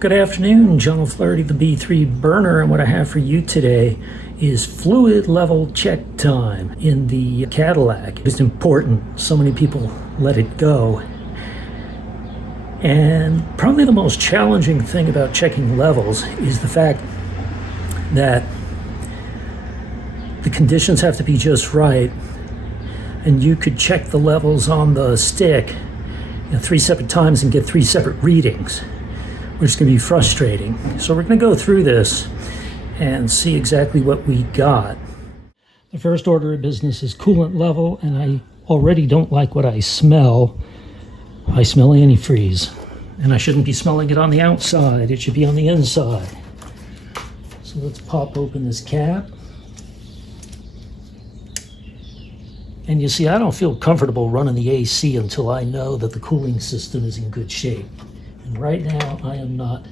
Good afternoon, John Flaherty, the B3 burner, and what I have for you today is fluid level check time in the Cadillac. It's important. So many people let it go. And probably the most challenging thing about checking levels is the fact that the conditions have to be just right, and you could check the levels on the stick 3 separate times and get 3 separate readings, which can be frustrating. So we're going to go through this and see exactly what we got. The first order of business is coolant level, and I already don't like what I smell. I smell antifreeze, and I shouldn't be smelling it on the outside. It should be on the inside. So let's pop open this cap. And you see, I don't feel comfortable running the AC until I know that the cooling system is in good shape. And right now, I am not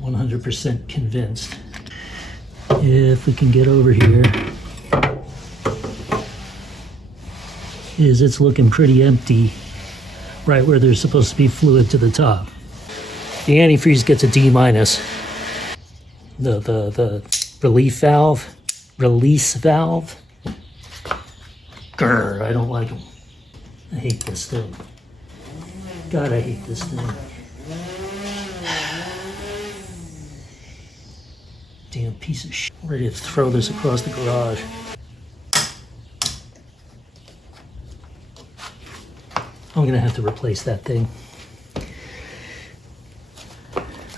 100% convinced. If we can get over here, it's looking pretty empty, right where there's supposed to be fluid to the top. The antifreeze gets a D-. The release valve, grr, I don't like them. I hate this thing. God, I hate this thing. Damn piece of shit. I'm ready to throw this across the garage. I'm gonna have to replace that thing.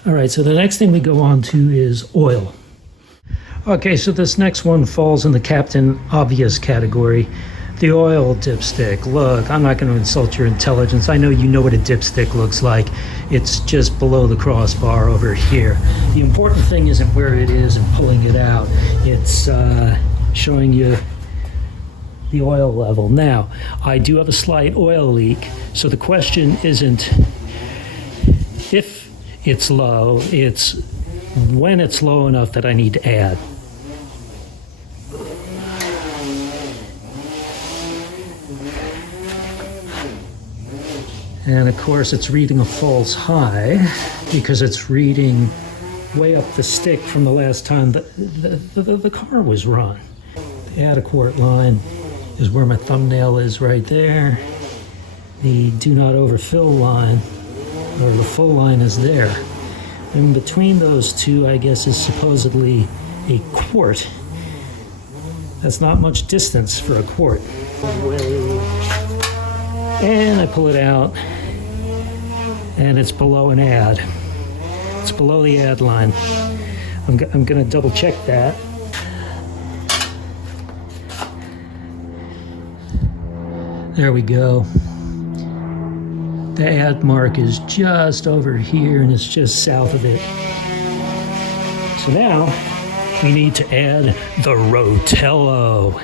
All right, so the next thing we go on to is oil. Okay, so this next one falls in the Captain Obvious category. The oil dipstick. Look, I'm not going to insult your intelligence. I know you know what a dipstick looks like. It's just below the crossbar over here. The important thing isn't where it is and pulling it out. It's showing you the oil level. Now, I do have a slight oil leak, so the question isn't if it's low, it's when it's low enough that I need to add. And of course it's reading a false high because it's reading way up the stick from the last time the car was run. The add a quart line is where my thumbnail is right there. The do not overfill line, or the full line, is there. In between those two, I guess, is supposedly a quart. That's not much distance for a quart. And I pull it out, and it's below an add. It's below the add line. I'm gonna double check that. There we go. The add mark is just over here, and it's just south of it. So now we need to add the Rotello.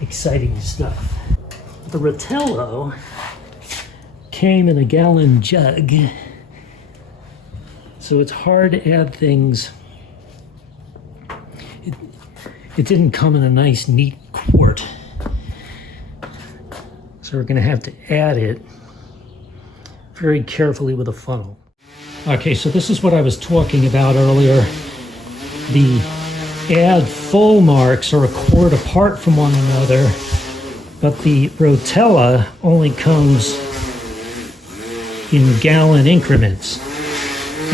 Exciting stuff. The Rotello came in a gallon jug, so it's hard to add things. It didn't come in a nice, neat quart. So we're gonna have to add it very carefully with a funnel. Okay, so this is what I was talking about earlier. The add full marks are a quart apart from one another, but the Rotella only comes in gallon increments.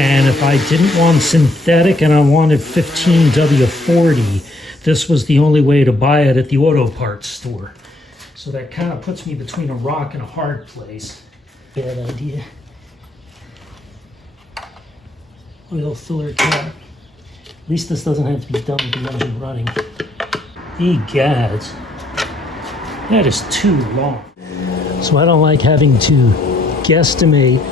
And if I didn't want synthetic and I wanted 15W40, this was the only way to buy it at the auto parts store. So that kind of puts me between a rock and a hard place. Bad idea. Oil filler cap. At least this doesn't have to be done with the engine running. Egads. That is too long. So I don't like having to guesstimate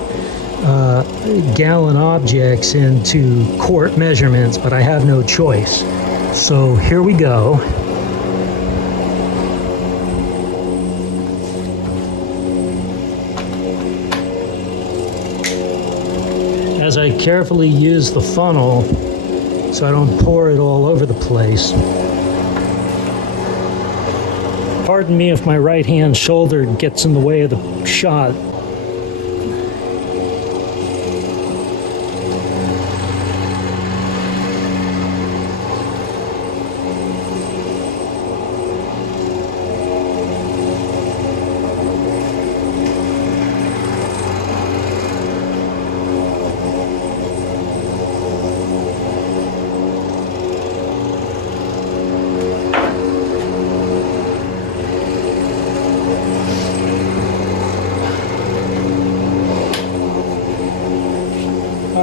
gallon objects into quart measurements, but I have no choice. So here we go. As I carefully use the funnel so I don't pour it all over the place. Pardon me if my right hand shoulder gets in the way of the shot.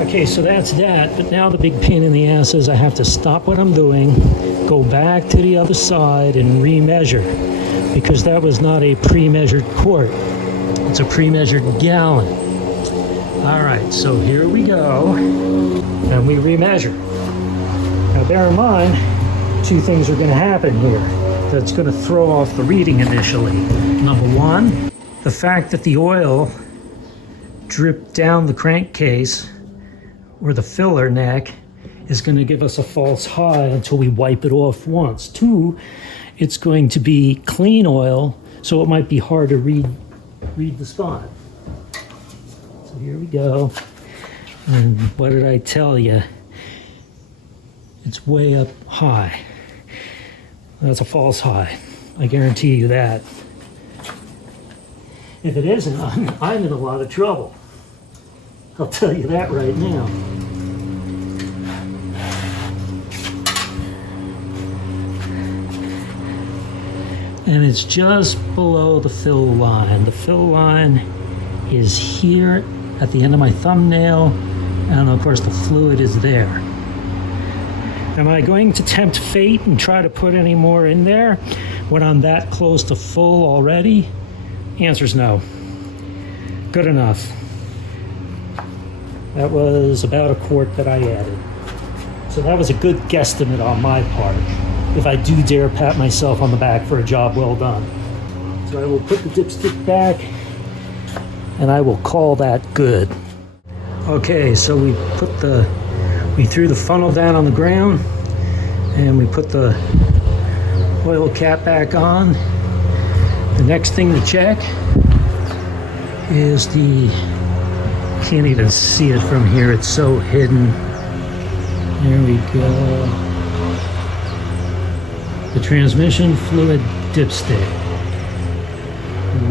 Okay, so that's that, but now the big pain in the ass is I have to stop what I'm doing, go back to the other side and remeasure, because that was not a pre-measured quart. It's a pre-measured gallon. All right, so here we go, and we remeasure. Now bear in mind, two things are going to happen here that's going to throw off the reading initially. Number one, the fact that the oil dripped down the crankcase or the filler neck is going to give us a false high until we wipe it off once. Two, it's going to be clean oil, so it might be hard to read the spot. So here we go. And what did I tell you? It's way up high. That's a false high. I guarantee you that. If it isn't, I'm in a lot of trouble. I'll tell you that right now. And it's just below the fill line. The fill line is here at the end of my thumbnail, and of course the fluid is there. Am I going to tempt fate and try to put any more in there when I'm that close to full already? The answer's no. Good enough. That was about a quart that I added. So that was a good guesstimate on my part, if I do dare pat myself on the back for a job well done. So I will put the dipstick back, and I will call that good. Okay, so we threw the funnel down on the ground, and we put the oil cap back on. The next thing to check is can't even see it from here, it's so hidden. There we go. The transmission fluid dipstick.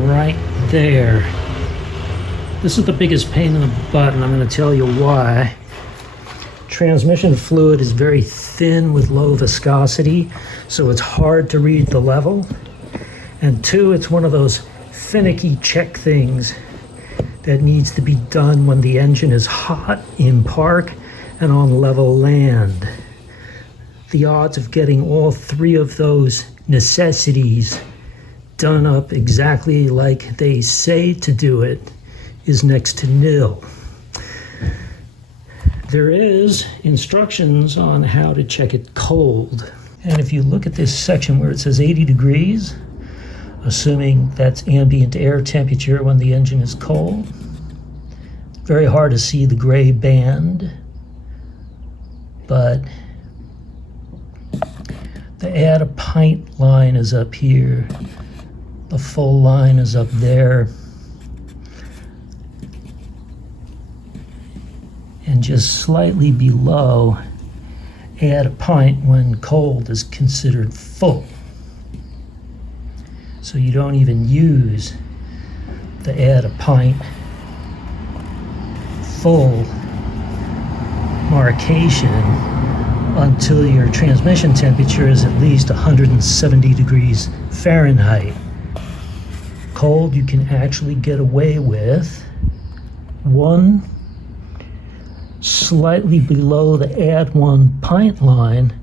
Right there. This is the biggest pain in the butt, and I'm going to tell you why. Transmission fluid is very thin with low viscosity, so it's hard to read the level. And two, it's one of those finicky check things that needs to be done when the engine is hot in park and on level land. The odds of getting all three of those necessities done up exactly like they say to do it is next to nil. There is instructions on how to check it cold. And if you look at this section where it says 80 degrees, assuming that's ambient air temperature when the engine is cold, very hard to see the gray band, but the add a pint line is up here, the full line is up there, and just slightly below add a pint when cold is considered full. So you don't even use the add a pint full marcation until your transmission temperature is at least 170 degrees Fahrenheit. Cold, you can actually get away with one slightly below the add 1 pint line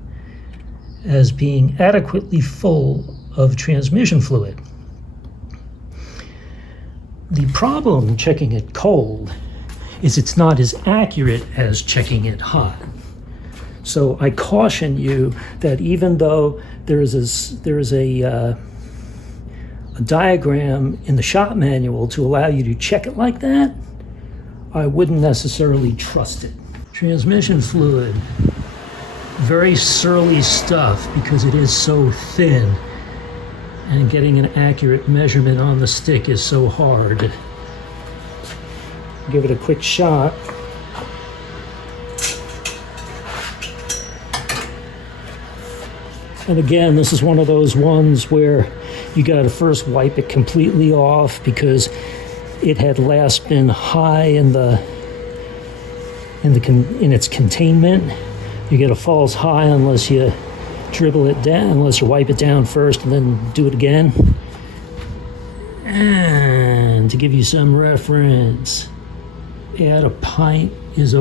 as being adequately full of transmission fluid. The problem checking it cold is it's not as accurate as checking it hot. So I caution you that even though there is a diagram in the shop manual to allow you to check it like that, I wouldn't necessarily trust it. Transmission fluid, very surly stuff because it is so thin, and getting an accurate measurement on the stick is so hard. Give it a quick shot. And again, this is one of those ones where you got to first wipe it completely off because it had last been high in its containment. You get a false high unless you dribble it down, unless you wipe it down first and then do it again. And to give you some reference, add a pint is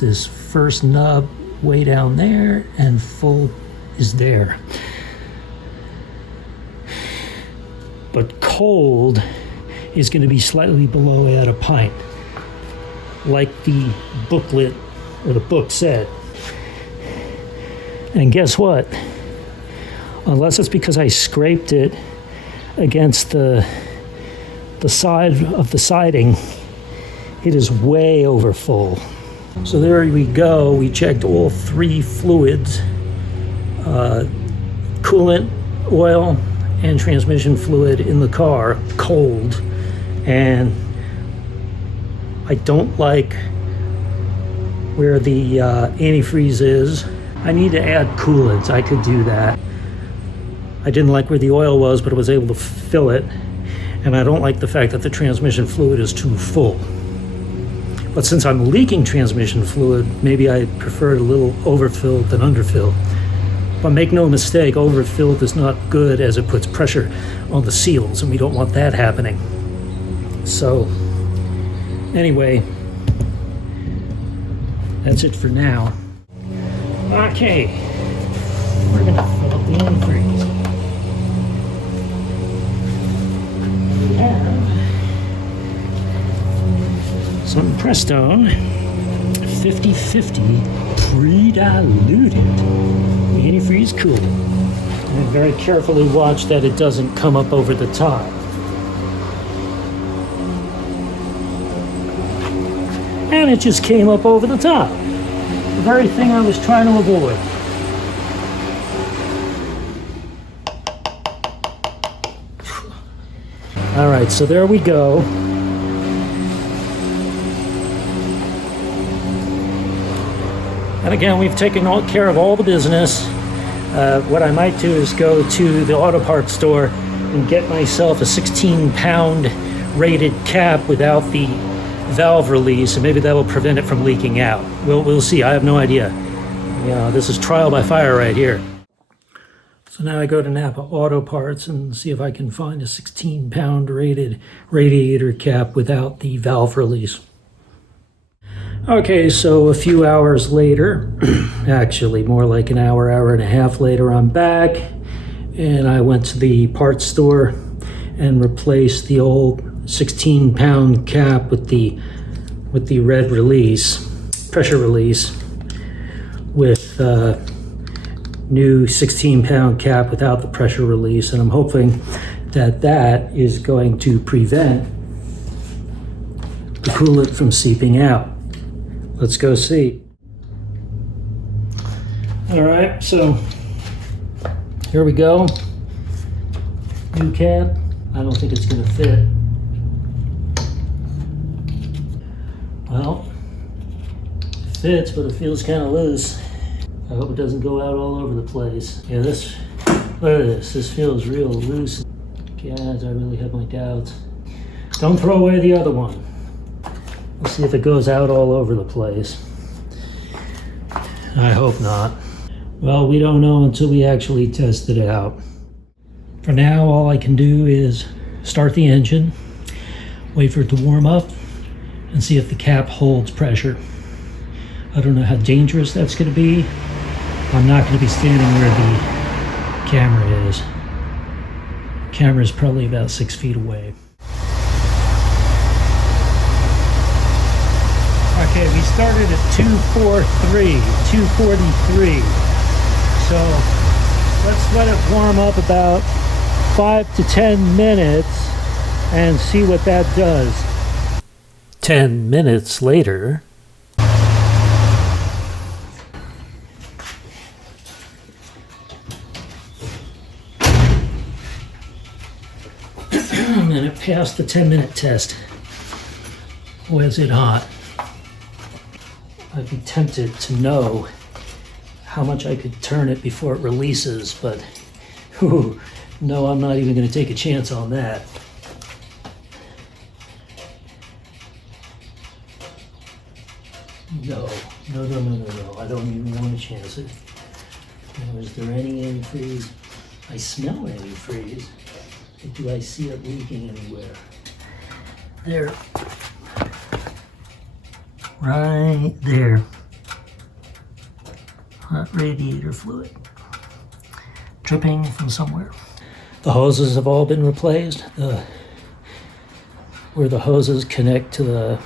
this first nub way down there, and full is there. But cold is going to be slightly below add a pint, like the booklet or the book said. And guess what? Unless it's because I scraped it against the side of the siding, it is way over full. So there we go. We checked all three fluids, coolant, oil, and transmission fluid in the car, cold. And I don't like where the antifreeze is. I need to add coolant. I could do that. I didn't like where the oil was, but I was able to fill it. And I don't like the fact that the transmission fluid is too full. But since I'm leaking transmission fluid, maybe I prefer it a little overfilled than underfilled. But make no mistake, overfilled is not good, as it puts pressure on the seals, and we don't want that happening. So, anyway, that's it for now. Okay, we're gonna fill up the antifreeze. We have some Prestone 50/50 pre-diluted antifreeze coolant. And very carefully watch that it doesn't come up over the top. And it just came up over the top. The very thing I was trying to avoid. All right, so there we go. And again, we've taken care of all the business. What I might do is go to the auto parts store and get myself a 16-pound rated cap without the valve release, and maybe that will prevent it from leaking out. We'll see. I have no idea. You know, this is trial by fire right here. So now I go to Napa Auto Parts and see if I can find a 16-pound rated radiator cap without the valve release. Okay, so a few hours later, actually more like an hour, hour and a half later, I'm back, and I went to the parts store and replaced the old 16-pound cap with the red release, pressure release, with new 16-pound cap without the pressure release, and I'm hoping that that is going to prevent the coolant from seeping out. Let's go see. All right, so here we go. New cap. I don't think it's going to fit. Well, it fits, but it feels kind of loose. I hope it doesn't go out all over the place. Yeah, look at this. This feels real loose. God, I really have my doubts. Don't throw away the other one. We'll see if it goes out all over the place. I hope not. Well, we don't know until we actually test it out. For now, all I can do is start the engine, wait for it to warm up, and see if the cap holds pressure. I don't know how dangerous that's going to be. I'm not going to be standing where the camera is. The camera is probably about 6 feet away. Okay, we started at 243. So let's let it warm up about 5 to 10 minutes and see what that does. 10 minutes later. And it passed the 10-minute test. Was it hot? I'd be tempted to know how much I could turn it before it releases, but no, I'm not even going to take a chance on that. No, I don't even want to chance it. Now, is there any antifreeze? I smell antifreeze, but do I see it leaking anywhere? There. right there. Hot radiator fluid dripping from somewhere. The hoses have all been replaced. Where the hoses connect to the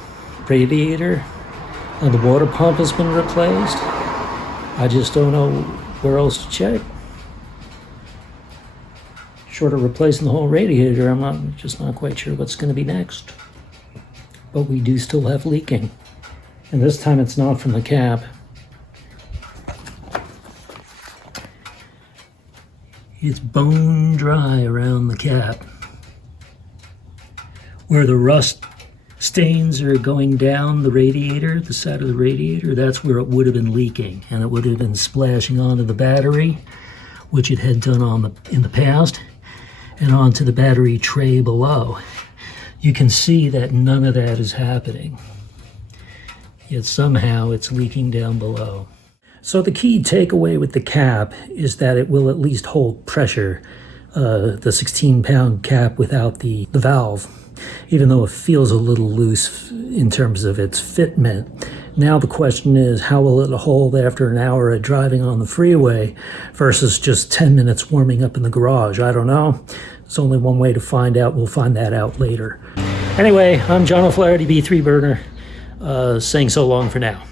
radiator and the water pump has been replaced. I just don't know where else to check. Short of replacing the whole radiator, I'm just not quite sure what's going to be next. But we do still have leaking. And this time it's not from the cap. It's bone dry around the cap. Where the rust stains are going down the radiator, the side of the radiator, that's where it would have been leaking. And it would have been splashing onto the battery, which it had done in the past, and onto the battery tray below. You can see that none of that is happening. Yet somehow it's leaking down below. So the key takeaway with the cap is that it will at least hold pressure, the 16-pound cap without the valve, even though it feels a little loose in terms of its fitment. Now the question is, how will it hold after an hour of driving on the freeway versus just 10 minutes warming up in the garage? I don't know. There's only one way to find out. We'll find that out later. Anyway, I'm John O'Flaherty, B3 Burner, saying so long for now.